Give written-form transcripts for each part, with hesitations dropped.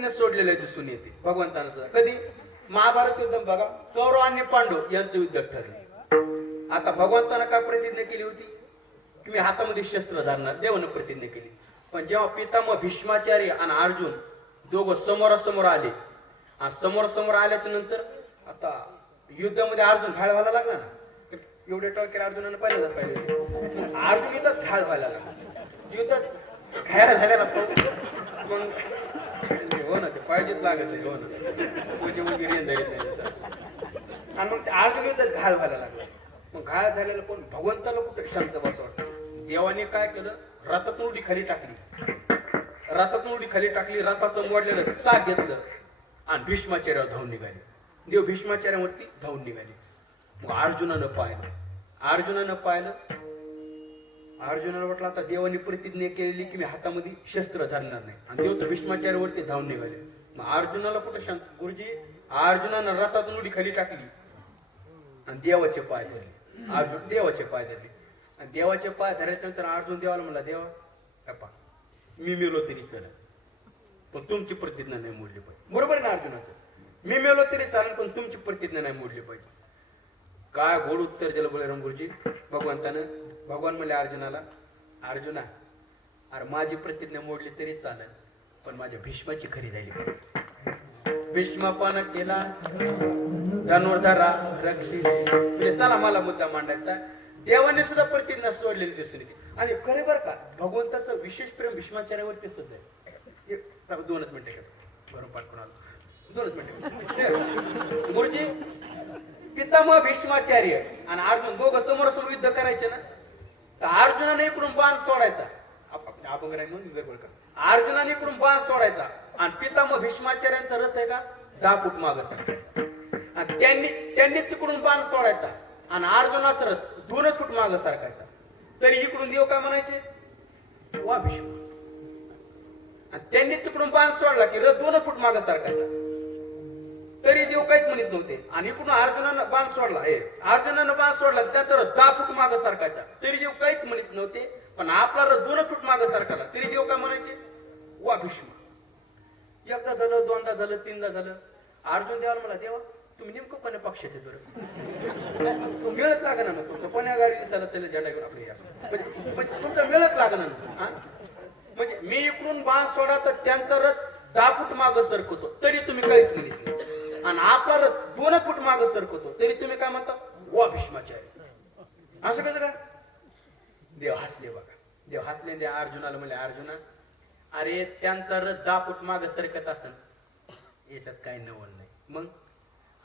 प्रतिज्ञा सोडलेल्या दिसून येते भगवंतानं सुद्धा. कधी? महाभारत युद्ध बघा, कौरव आणि पांडव यांचं युद्ध ठरलं. आता भगवंतानं काय प्रतिज्ञा केली होती की मी हातामध्ये शस्त्र धरणार, देवानं प्रतिज्ञा केली. पण जेव्हा पितामह भीष्माचार्य आणि अर्जुन दोघं समोरासमोर आले आणि समोर आल्याच्या नंतर आता युद्धामध्ये अर्जुन घायल व्हायला लागला ना, एवढे टॉकेर अर्जुनानं पहिल्यांदाच पाहिले होते. अर्जुन युद्धात घायल व्हायला लागला, युद्धात घायल झाल्याला मग हो ना ते पाहिजेच लागत नाही. हो ना तुझी मुलगी रेंदाळीत नाही आणि मग ते अर्जुन युद्धात घायल व्हायला लागला. मग घायल झालेलं कोण? भगवंताला कुठे शांत बस वाटतं. देवाने काय केलं, रथातून उडी खाली टाकली, रथाचं मोडलेलं चाक घेतलं आणि भीष्माचार्यावर धावून निघाले. देव भीष्माचार्यावरती धावून निघाले. मग अर्जुनानं पाहिलं, अर्जुनाला वाटलं आता देवाने प्रतिज्ञा केलेली की मी हातामध्ये शस्त्र धरणार नाही, आणि देव तर भीष्माचार्यावरती धावून निघाले. मग अर्जुनाला कुठं शांत? गुरुजी, अर्जुनानं रथातून उडी खाली टाकली आणि देवाचे पाय धरले. अर्जुन देवाचे पाय धरले आणि देवाचे पाय धरल्याच्या नंतर अर्जुन देवाला म्हणला, देवा बापा मी मेलो तरी चला, पण तुमची प्रतिज्ञा नाही मोडली पाहिजे. बरोबर आहे ना अर्जुनाचं? मी मेलो तरी चालेल पण तुमची प्रतिज्ञा नाही मोडली पाहिजे. काय गोड उत्तर दिलं बळीराम गुरुजी भगवंतानं. भगवान म्हणले अर्जुनाला, अर्जुना अरे माझी प्रतिज्ञा मोडली तरी चालेल पण माझ्या भीष्माची खरी झाली पाहिजे. भीष्मापानं केला धनुर्धरा रक्षिले. म्हणजे चला मला मुद्दा मांडायचा, देवाने सुद्धा प्रतिज्ञा सोडलेली दिसून येते. आणि खरे बरं का, भगवंताचं विशेष प्रेम भीष्माचार्यावरती सुद्धा आहे. 2 मिनिटं घेतो बरोबर कोणाला 2 मिनिटं. गुरुजी, पितामह भीष्माचार्य आणि अर्जुन दोघं समोर युद्ध करायचे ना, तर अर्जुनाने इकडून बाण सोडायचा, अर्जुनाने इकडून बाण सोडायचा आणि पितामह भीष्माचार्यांचा रथ आहे का 10 फूट मागं सरकायचा, आणि त्यांनी तिकडून बाण सोडायचा आणि अर्जुनाचा रथ 2 फूट मागं सरकायचा. तरी इकडून देव काय म्हणायचे, वा भीष्म. आणि त्यांनी तिकडून बाण सोडला की रथ 2 फूट मागं सरकायचा, तरी देव काहीच म्हणत नव्हते. आणि इकडून अर्जुनानं बाण सोडला त्यात रथ 10 फूट मागं सरकायचा, तरी देव काहीच म्हणत नव्हते. पण आपला रथ 2 फूट मागं सरकारला तरी देव काय म्हणायचे, वा भीष्म. एकदा झालं, 2दा झालं, 3दा झालं. अर्जुन देवाला मला, देवा तुम्ही नेमकं कोण्या पक्षात आहे बरं? मिळत लागणार ना तुमचं, कोण्या गाडी दिसायला त्याला झेंडा घेऊन आपले म्हणजे तुमचं मिळत लागणार ना. म्हणजे मी इकडून बाण सोडा तर त्यांचा रथ 10 फूट मागं सरकवतो तरी तुम्ही काहीच म्हणत नाही, आणि आपला रथ 2 फूट मागं सरकवतो तरी तुम्ही काय म्हणता, वा भीष्माचार्य. असं कसं काय? देव हसले बघा. देव हसले. द्या अर्जुनाला म्हणले, अर्जुना अरे त्यांचा रथ 10 फूट मागं सरकत असन याच्यात काही नवल नाही. मग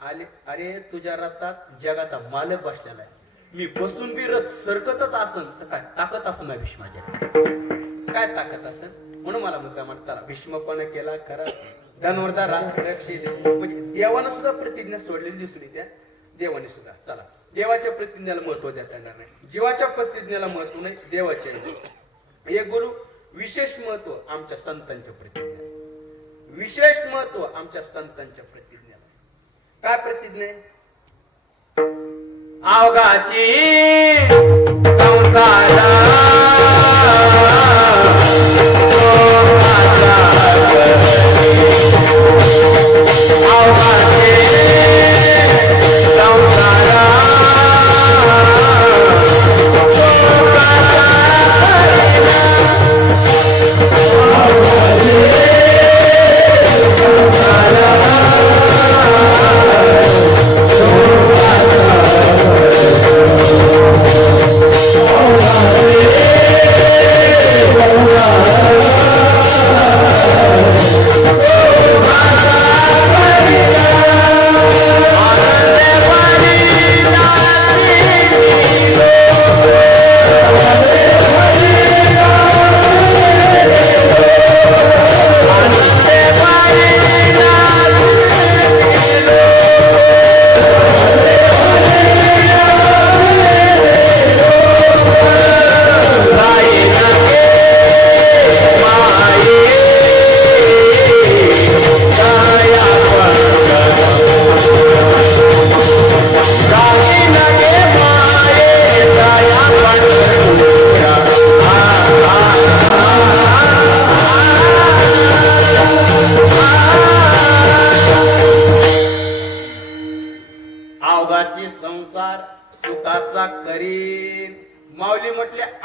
आले, अरे तुझ्या रथात जगाचा मालक बसलेला आहे, मी बसून बी रथ सरकतच असन तर काय ताकद असन माझ्या भीष्माचार्य, काय ताकद असन. म्हणून मला मुद्दा म्हणता भीष्मपणा केला खरा धनुर्धरा रक्षिले. म्हणजे देवानं सुद्धा प्रतिज्ञा सोडलेली दिसून येते. देवाने सुद्धा. चला, देवाच्या प्रतिज्ञेला महत्व देता येणार नाही, जीवाच्या प्रतिज्ञेला महत्व नाही, देवाच्या. एक बोलू, विशेष महत्व आमच्या संतांच्या प्रतिज्ञा, विशेष महत्व आमच्या संतांच्या प्रतिज्ञेला. काय प्रतिज्ञा आहे? अवघाची संसारा Oh,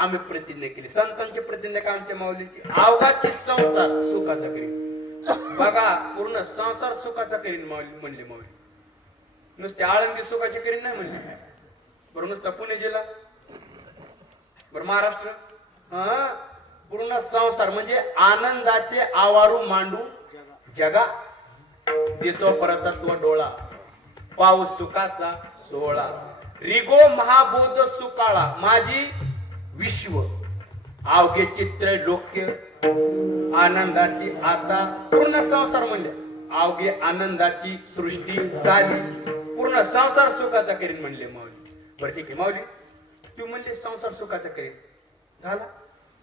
आम्ही प्रतिज्ञा केली. संतांची प्रतिज्ञा का आमच्या माऊलीची? अवघाची संसार सुखाचा करीन. बघा पूर्ण संसार सुखाचा करीन माऊली म्हणले. माऊली नुसते आळंदी सुखाची करीन नाही म्हणले. बरं नुसता पुणे जिल्हा, बरं महाराष्ट्र, पूर्ण संसार म्हणजे आनंदाचे आवारू मांडू जगा. दिसो परतत्व डोळा, पाऊस सुखाचा सोहळा. रिगो महाबोध सुकाळा, माझी विश्व अवघे चित्र लोक्य आनंदाची आता. पूर्ण संसार म्हणजे अवघे आनंदाची सृष्टी झाली. पूर्ण संसार सुखाचा करीन म्हणले माऊली. बरं ठीक आहे माऊली, तू म्हणले संसार सुखाचा करीन, झाला?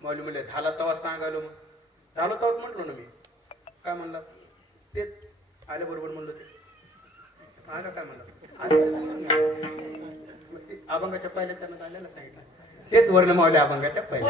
माऊली म्हणले झाला तेव्हा सांगालो. मग झालं तेव्हा म्हटलो ना मी. काय म्हणला? तेच आल्या बरोबर म्हणलं. ते आलं काय म्हणलं? अभंगाच्या पहिल्या त्यांना आल्याला सांगितलं. तेच वर्ण मावले अभंगाच्या पहिल्या.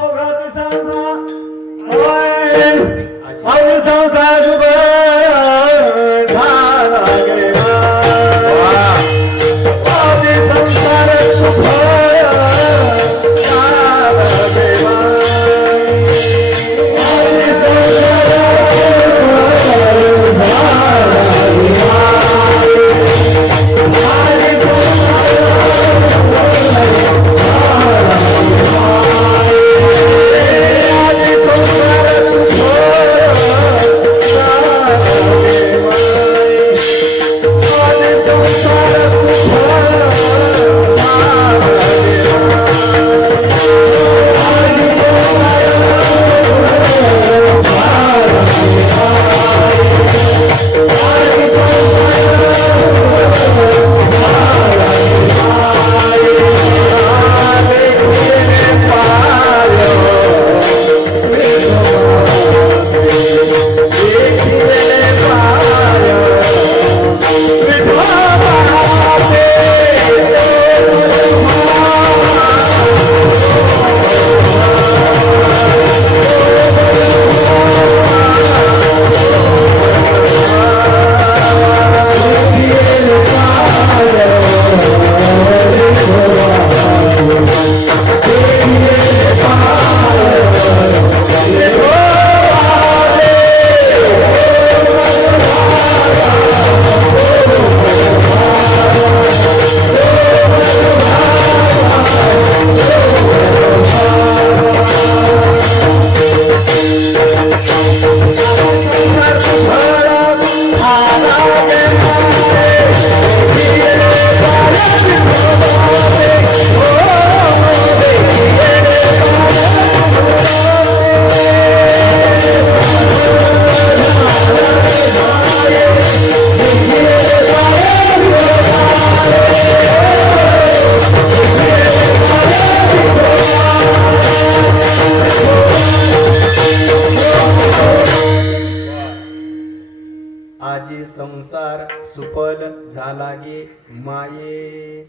संसार सुफल झाला गे माये.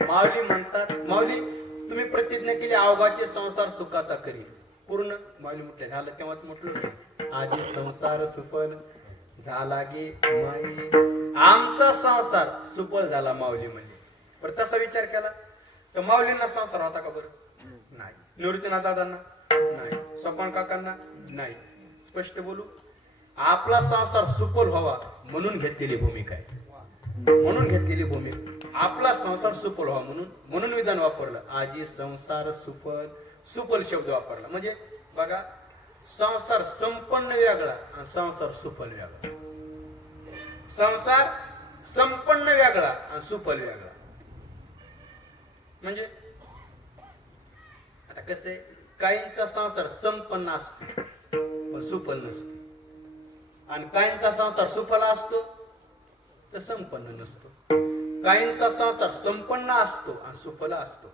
माऊली म्हणतात, माऊली तुम्ही प्रतिज्ञा केली अवघाचे संसार सुखाचा करी. पूर्ण माऊली म्हटलं झालं तेव्हाच म्हटलं आजी संसार सुफल झाला गे माये. आमचा संसार सुफल झाला माऊली म्हणजे. पण तसा विचार केला तर माऊलींना संसार होता का? बरं नाही. निवृत्तीनाथ दादांना नाही. सोपान काकांना नाही. स्पष्ट बोलू, आपला संसार सुफल व्हावा म्हणून घेतलेली भूमिका आहे. म्हणून घेतलेली भूमिका आपला संसार सुफल व्हावा म्हणून विधान वापरलं. आजी संसार सुफल. सुफल शब्द वापरला म्हणजे बघा, संसार संपन्न वेगळा आणि संसार सुफल वेगळा. संसार संपन्न वेगळा आणि सुफल वेगळा. म्हणजे आता कसं, काहींचा संसार संपन्न असतो पण सुफल नसतो, आणि काहींचा संसार सुफल असतो तर संपन्न नसतो. काहींचा संसार संपन्न असतो आणि सुफल असतो.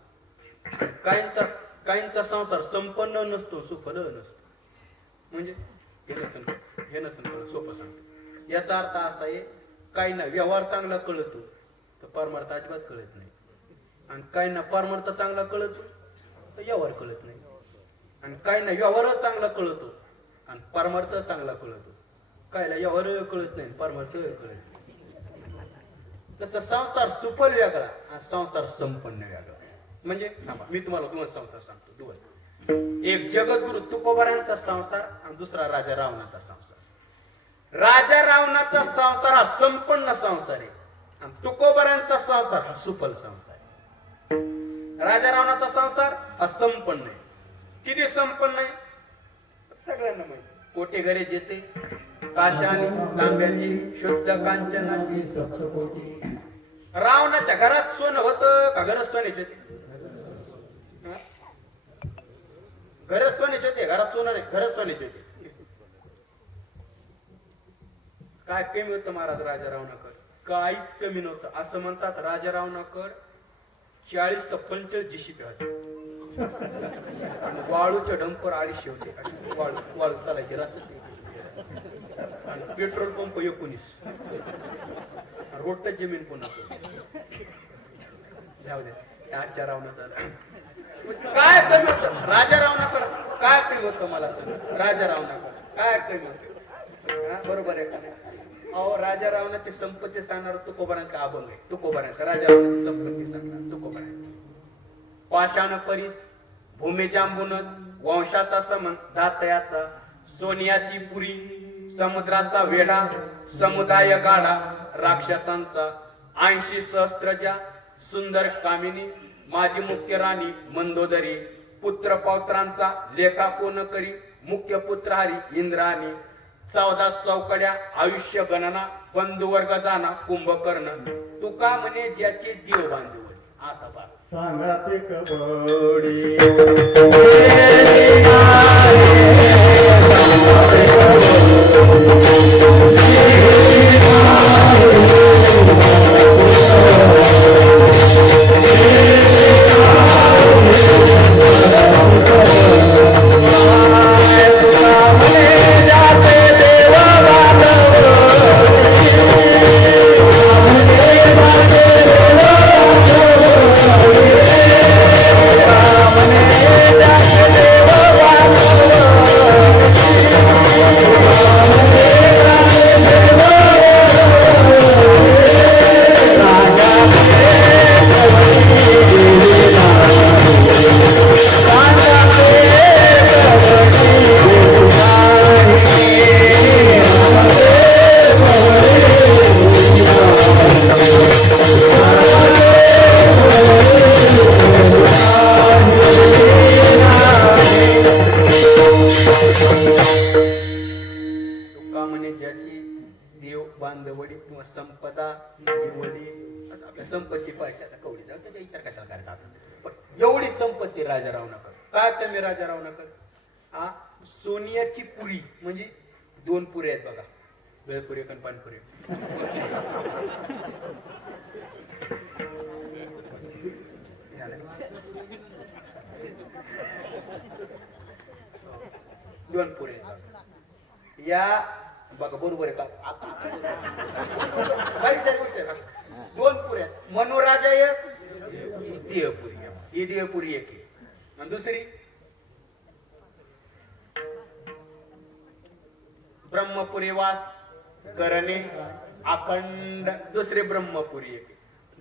काहींचा संसार संपन्न नसतो, सुफल नसतो. म्हणजे हे नसन सोपं सांगतो. याचा अर्थ असा आहे, काहींना व्यवहार चांगला कळतो तर परमार्थ अजिबात कळत नाही, आणि काहींना परमार्थ चांगला कळतो तर व्यवहार कळत नाही, आणि काहींना व्यवहार चांगला कळतो आणि परमार्थ चांगला कळतो. कायला व्यवहार कळत नाही, परमार्थ कळत नाही. तसं संसार सुफल वेगळा आणि संसार संपन्न वेगळा. म्हणजे मी तुम्हाला दोन संसार सांगतो. दोन एक जगद्गुरु तुकोबारांचा संसार आणि दुसरा राजा रावणाचा संसार. राजा रावणाचा संसार हा संपन्न संसार आहे आणि तुकोबारांचा संसार हा सुफल संसार आहे. राजा रावणाचा संसार हा संपन्न आहे. किती संपन्न आहे सगळ्यांना माहिती. कोटे घरे जेते काशानी तांब्याची शुद्ध कांचनाची सप्तकोटी. रावणाच्या घरात सोनं होतं का घरात सोन्याचे होते? घरात सोन्याचे होते, घरात सोनं नाही, घरात सोन्याचे होते. काय कमी होतं महाराज राजा रावणाकड? काहीच कमी नव्हतं. असं म्हणतात राजा रावणाकड 40 ते 45 जीसीपी होते. वाळूच्या डंपर 250 होते. वाळू चालायचे रात्री. आणि पेट्रोल पंप 19. रोड जमीन पुन्हा. जाऊ दे आजच्या रावणाचा काय कमी होतं राजा रावणाकडे? काय कमी होतं मला सांग. राजा रावणाकडे काय कमी होतं? बरोबर आहे का नाही? अहो राजा रावणाची संपत्ती सांगणार तुकोबारांचा अभंग आहे. तुकोबारांचा राजा रावणाची संपत्ती सांगणार तुकोबारांचा. पाषाण परीस भूमी जांबुनत वंशाचा समन दातयाचा सोनियाची पुरी समुद्राचा वेढा समुदाय गाडा राक्षसांचा 80 सहस्त्रजा सुंदर कामिनी माझी मुख्य राणी मंदोदरी पुत्र पौत्रांचा लेखा कोण करी मुख्य पुत्र हरी इंद्राणी 14 चौकड्या आयुष्य गणना बंधुवर्ग जाना कुंभकर्ण तुका म्हणे ज्याची देव बांधव. आता बा सांगा ते कबडी संपदा आपल्या संपत्ती पाहिजे. आता कवडी जाऊ त्याचा विचार कशाला करतात? पण एवढी संपत्ती राजा रावणाकडे. काय कमी राजा रावणाकडे? सोनियाची पुरी म्हणजे 2 पुऱ्या आहेत बघा. बेळपुरी आणि पानपुरी. दोन पुरे या बघा बरोबर आहे का? गोष्ट आहे का? 2 पुऱ्या. मनोराजा एक देवपुरी. ही देवपुरी एक आणि दुसरी ब्रह्मपुरी वास करणे अखंड. दुसरी ब्रह्मपुरी एक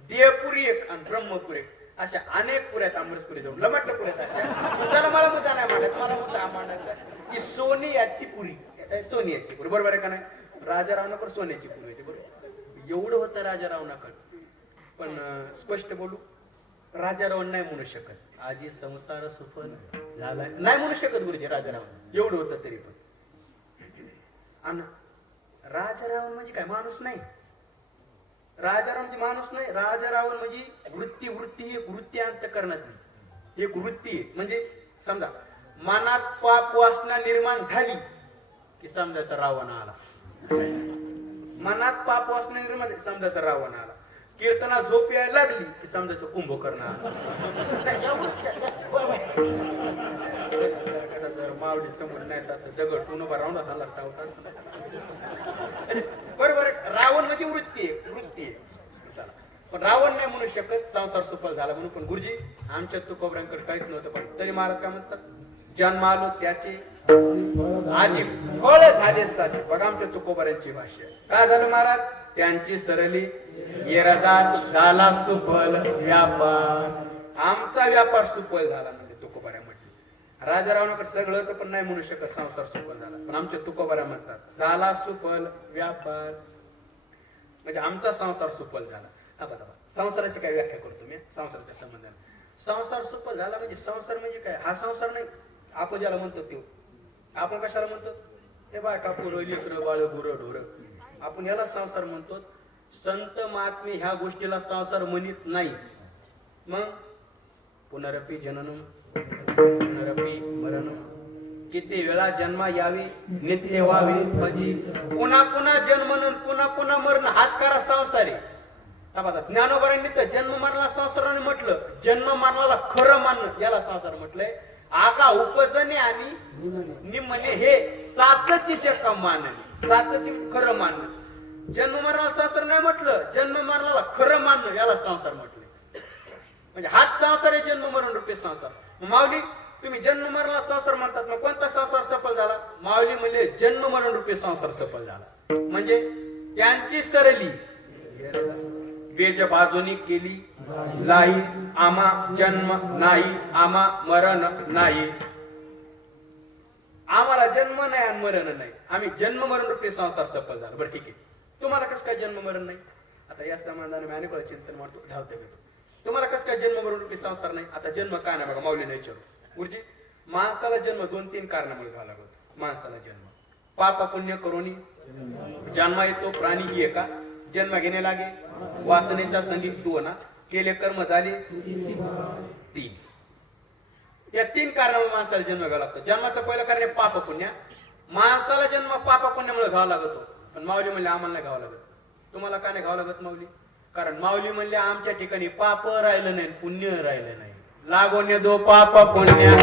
देवपुरी एक आणि ब्रह्मपुरी एक. अशा अनेक पुऱ्यात अमृतपुरी जाऊन लमटल्या पुऱ्यात अशा. त्याला मला मुद्दा नाही मांडत. मला मुद्दा हा मांडायचा की सोनियाची पुरी. सोनियाची पुरी बरोबर आहे का नाही? राजा रावणाकडे सोन्याची पुरी होती बरोबर. एवढं होतं राजा रावणाकडे. पण स्पष्ट बोलू राजा रावण नाही म्हणू शकत आजी संसार सुफल झाला नाही म्हणू शकत गुरुजी. राजा रावण एवढं होतं तरी पण. आणि राजा रावण म्हणजे काय? माणूस नाही. राजा रावण म्हणजे माणूस नाही. राजा रावण म्हणजे वृत्ती. वृत्ती एक वृत्ती अंतःकरणातली एक वृत्ती आहे. म्हणजे समजा मनात पाप वासना निर्माण झाली की समजायचा रावण आला. मनात पाप वासना निर्माण झाली समजायचा रावण आला. कीर्तना झोप यायला लागली की समजायचं कुंभकर्ण आला. जर मावडी समोर नाही तसं दगड पूर्ण राऊंड झाला असता. बरोबर. रावण म्हणजे वृत्ती आहे. वृत्ती आहे. चला पण रावण नाही म्हणू शकत संसार सुफल झाला म्हणून. पण गुरुजी आमच्या तुकोबऱ्यांकडे काहीच नव्हतं. पण तरी महाराज काय म्हणतात? जन्म आलो त्याचे आजी फळ झाले साधे. बघा आमच्या तुकोबऱ्यांची भाषा. काय झालं महाराज? त्यांची सरली येरदार झाला सुफल व्यापार. आमचा व्यापार सुफल झाला म्हणजे तुकोबऱ्या म्हटलं. राजारावणाकडे सगळं होतं पण नाही म्हणू शकत संसार सफल झाला. पण आमच्या तुकोबारा म्हणतात झाला सुफल व्यापार, म्हणजे आमचा संसार सुफल झाला. संसाराची काय व्याख्या करतो मी संसाराच्या संबंधाने. संसार सुफल झाला म्हणजे संसार म्हणजे काय, हा संसार नाही आपण ज्याला म्हणतो तो. आपण कशाला म्हणतो, हे बायका पोरं लेकरं बाळ गुरं ढोरं, आपण याला संसार म्हणतो. संत महात्मे ह्या गोष्टीला संसार म्हणत नाही. मग पुनरपी जननम पुनरपी मरणम, किती वेळा जन्मा यावी नित्य व्हावी भजी, पुन्हा पुन्हा जन्म पुन्हा पुन्हा मरण, हाच करा संसार आहे. ज्ञानोबारांनी तर जन्म मरणाला संसाराने म्हटलं, जन्म मरणाला खरं मानणं याला संसार म्हटलंय. आगा उपजणे आणि निम्मने हे सातची जग मानणे, सातची खरं मानणं. जन्म मरणाला संसार नाही म्हटलं, जन्म मरणाला खरं मानणं याला संसार म्हटलंय. म्हणजे हाच संसार आहे जन्म मरण रूपी संसार. माऊली तुम्ही जन्म मरणाला संसार म्हणतात, मग कोणता संसार सफल झाला? माऊली म्हणजे जन्म मरण रूपी संसार सफल झाला. म्हणजे त्यांची सरली बेज बाजूनी केली लाई, आमा जन्म नाही आमा मरण नाही. आम्हाला जन्म नाही आणि मरण नाही, आम्ही जन्म मरण रूपी संसार सफल झाला. बरं ठीक आहे, तुम्हाला कसं काय जन्म मरण नाही? आता या समाधानाने मी अनेक चिंतन मांडतो, धावते घेतो. तुम्हाला कसं काय जन्म मरण रूपी संसार नाही? आता जन्म का नाही बघा, माऊली नाही विचारू. गुरुजी माणसाला जन्म 2-3 कारणामुळे घ्यावा लागतो. माणसाला जन्म पाप पुण्य करून जन्म येतो. प्राणी ही एका जन्म घेणे लागे, वासनेच्या संधी 2 केले कर्म झाले 3. या 3 कारणामुळे माणसाला जन्म घ्यावा लागतो. जन्माचं पहिलं कारण आहे पाप पुण्य. माणसाला जन्म पाप पुण्यामुळे घ्यावा लागतो. पण माऊली म्हणले आम्हाला नाही घ्यावं लागत. तुम्हाला का नाही घ्यावं लागत माऊली? कारण माऊली म्हणले आमच्या ठिकाणी पाप राहिलं नाही पुण्य राहिलं नाही. लागोने दो पाप पुण्य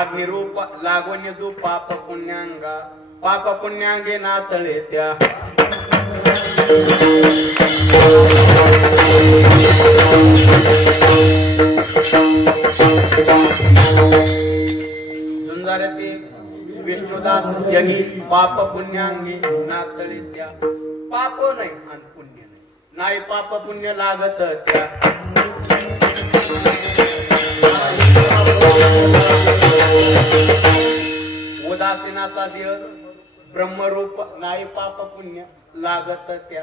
अग्निरूप लागोन्य दु पाप पुण्यांगा, पाप पुण्यांगे नातळे त्या. झुंजारती विष्णुदास जनी पाप पुण्यांगे नातळे त्या. पाप नाही आणि पुण्य नाही पाप पुण्य लागत त्या. उदासीनाचा देह ब्रह्मरूप नाही पाप पुण्य लागत त्या.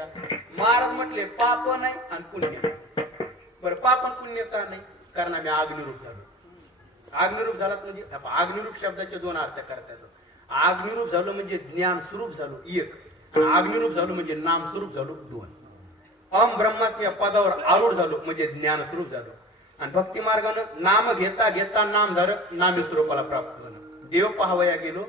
महाराज म्हटले पाप नाही आणि पुण्य नाही. बरं पाप आणि पुण्य का नाही? कारण आम्ही अग्निरूप झालो. अग्निरूप झाला म्हणजे अग्निरूप शब्दाचे 2 अर्थ करता येतात. अग्निरूप झालो म्हणजे ज्ञान स्वरूप झालो 1, आणि अग्निरूप झालो म्हणजे नाम स्वरूप झालो 2. अहम ब्रह्मास्मी या पदावर आरूढ झालो म्हणजे ज्ञान स्वरूप झालो. आणि भक्ती मार्गानं नाम घेता घेता नामधारक नामी स्वरूपाला प्राप्त झालं. देव पाहावया गेलो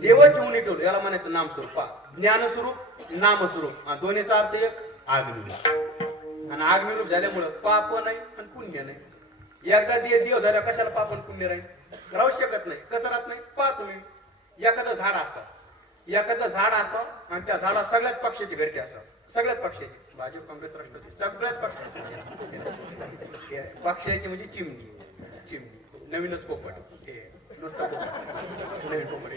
देवच होऊन ठेवलो, याला म्हणायचं नाम स्वरूप. ज्ञान स्वरूप नाम स्वरूप दोन्हीचा अर्थ एक अग्निरूप. आणि अग्निरूप झाल्यामुळं पाप नाही आणि पुण्य नाही. एकदा देव झाल्या कशाला पाप आणि पुण्य राहील? राहू शकत नाही. कसं राहत नाही? पहा तुम्ही एखादं झाड असावं आणि त्या झाडा सगळ्याच पक्षाची घरटी असावं. सगळ्याच पक्षाची, भाजप काँग्रेस राष्ट्रवादी सगळ्याच पक्षाची म्हणजे चिमणी नवीनच पोपट, नवीन पोपट,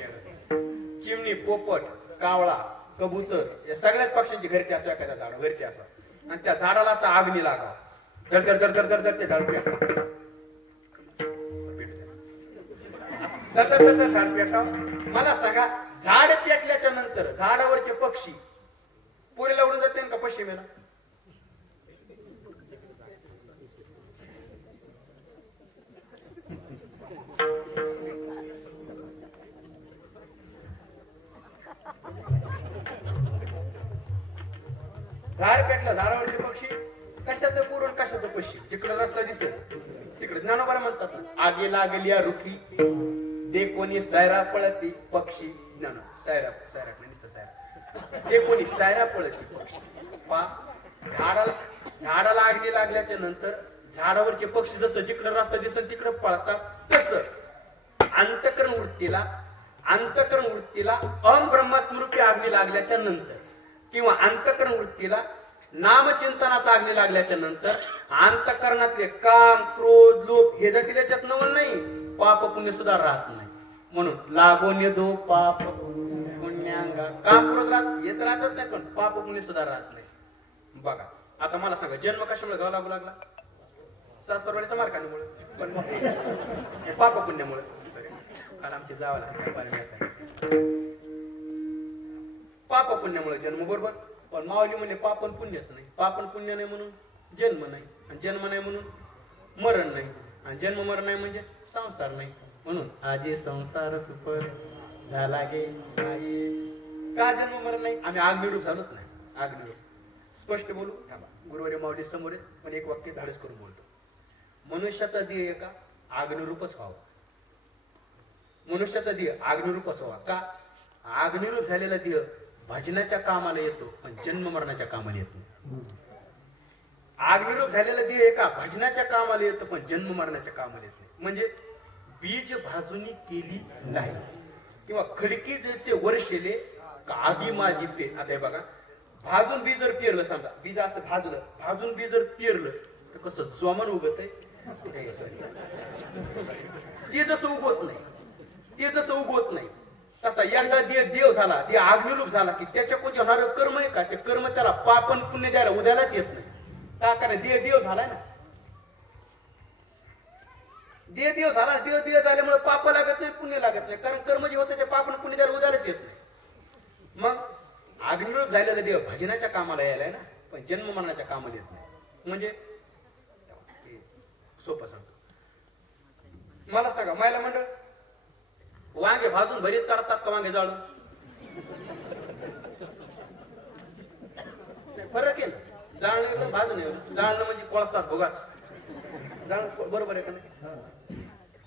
चिमणी पोपट कावळा कबूतर या सगळ्याच पक्षांची घरटी असं एखाद्या झाड घरटी असावं. आणि त्या झाडाला आता अग्नी लागावं. धर धर धर धर धर धर ते झाड झाड पेटाव. मला सांगा झाड पेटल्याच्या नंतर झाडावरचे पक्षी पुरेला उडून जाते का पश्चिमेला? झाड पेटलं झाडावरचे पक्षी कशाचं पुरण कशाचं पशी, जिकडे रस्ता दिसत तिकडे ज्ञानोबा म्हणतात ना, आगी लागली या रुखी दे कोणी सायरा पळती पक्षी. ज्ञान सायरा सायरा नुसतं सायरा, ते कोणी सायरा पळती पक्षी. पा झाडाला आगी लागल्याच्या नंतर झाडावरचे पक्षी जसं जिकडे रस्ता दिसत तिकडे पळतात, तसं अंतकरण वृत्तीला अहम ब्रह्मस्मृती आग्नी लागल्याच्या नंतर किंवा अंतकरण वृत्तीला नामचिंतनाचा आग्नी लागल्याच्या नंतर अंतकरणातले काम क्रोध लोभ हे जर त्याच्यात नवल नाही, पाप पुण्य सुद्धा राहत नाही. म्हणून लागून येतो पाप पुण्यांगा. काम क्रोध येत राहतच नाही, पण पाप पुण्य सुद्धा राहत नाही. बघा आता मला सांगा, जन्म कशामुळे घ्यावा लागू लागला? सासरवाडीच्या मार्गामुळे, पण पाप पुण्यामुळे. काल आमचे जावाला पाप पुण्यामुळे जन्म, बरोबर. पण माऊली म्हणे पापन पुण्यच नाही. पापन पुण्य नाही म्हणून जन्म नाही, आणि जन्म नाही म्हणून मरण नाही, आणि जन्म मरण नाही म्हणजे संसार नाही. म्हणून आजी संसार सुपर झाला गे नाही. का जन्म मरण नाही? आम्ही आग्निरूप झालोच नाही. आग्निरूप स्पष्ट बोलू, गुरुवारी माऊली समोर आहेत, पण एक वाक्य धाडस करून बोलतो. मनुष्याचा देह का अग्निरूपच व्हावा. मनुष्याचा देह अग्निरूपच व्हावा. का? अग्निरूप झालेला देह भजनाच्या कामाला येतो, पण जन्म मरणाच्या कामाला येत नाही. अग्निरूप झालेला देह का भजनाच्या कामाला येतो, पण जन्म मरणाच्या कामाला येत नाही. म्हणजे बीज भाजूनी केली नाही, किंवा खडकी जसे वर्षेले का आधी माझी पे. आता हे बघा, भाजून बी जर पेरलं, समजा बीज असं भाजलं, भाजून बी जर पेरलं तर कसं जोमान उगत आहे, ते जसं उगवत नाही तसा एकदा देव झाला, ते अग्निरूप झाला की त्याच्याकडून होणारं कर्म आहे का, ते कर्म त्याला पापन पुण्य द्यायला उद्यालाच येत नाही. का? कारण देव झालाय ना. देव झाला, देव झाल्यामुळे पाप लागत नाही, पुण्य लागत नाही. कारण कर्म जे होतं ते पापन पुण्य द्यायला उद्यालाच येत नाही. मग अग्निरूप झालेला देव भजनाच्या कामाला यायलाय ना, पण जन्म मरणाच्या कामाला येत नाही. म्हणजे सोपं सांगतो, मला सांगा, मायला मंडळ वांगे भाजून भरीत करतात का वांगे जाळून? फरक आहे ना. जाळणं भाजणं, जाळणं म्हणजे कोळसा भोगाच जाळणं, बरोबर आहे का नाही?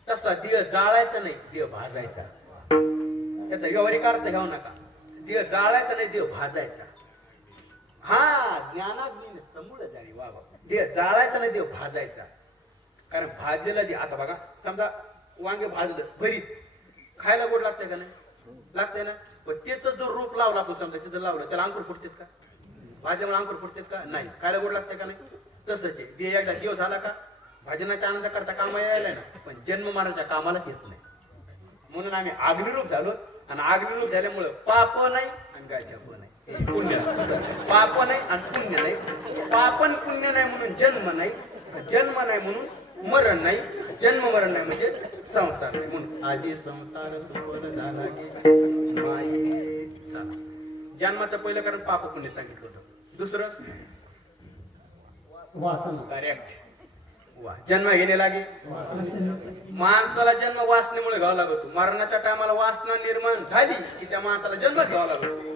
तसा दिव जाळायचा नाही, दिव भाजायचा. त्याचा व्यवहारिक अर्थ घ्यावं नका. दिव जाळायचा नाही, दिव भाजायचा. हा ज्ञानाग्नी समूळ जाणी. वा वा. दिव जाळायचा नाही, दिव भाजायचा. कारण भाजलेला दिव, आता बघा समजा वांगे भाजलं भरीत, खायला गोड लागतंय का नाही? लागतंय ना. पण त्याचं जो रूप लावला आपण, समजा तिथं लावलं, त्याला अंकुर फुटतात का? भाज्यामुळे अंकुर फुटतात का? नाही. खायला गोड लागतंय का नाही? तसंच आहे. देह एकदा देव झाला का भाजनाच्या आनंद करता कामा यायला ना, पण जन्म मारायच्या कामाला येत नाही. म्हणून आम्ही अग्निरूप झालो, आणि अग्निरूप झाल्यामुळं पाप नाही आणि गायच्याप नाही, पुण्य. पाप नाही आणि पुण्य नाही. पापन पुण्य नाही म्हणून जन्म नाही, जन्म नाही म्हणून मरण नाही, जन्म मरण नाही म्हणजे संसार नाही. म्हणून आजी संसार सुपर झाला गे माई. जन्माचं पहिलं कारण पाप पुण्य सांगितलं होतं. दुसरं वासना. करेक्ट. वा. जन्म घेणे लागे. माणसाला जन्म वासनेमुळे घ्यावा लागतो. मरणाच्या टायमाला वासना निर्माण झाली की त्या माणसाला जन्म घ्यावा लागतो.